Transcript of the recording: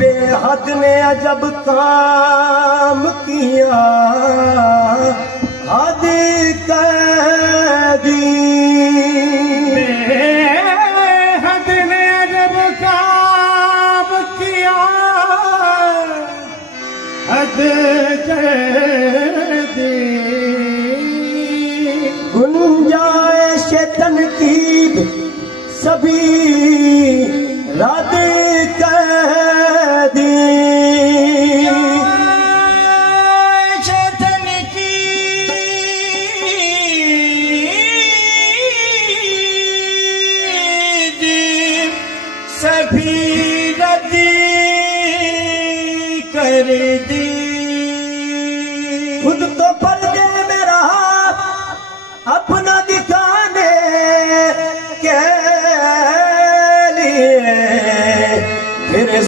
बेहद ने अजब काम किया, हद कर दी। बेहद ने अजब काम किया, हद कर दी। गुंजाइश तनकीद सभी रद कर दी। सभी रद कर दी। खुद तो पर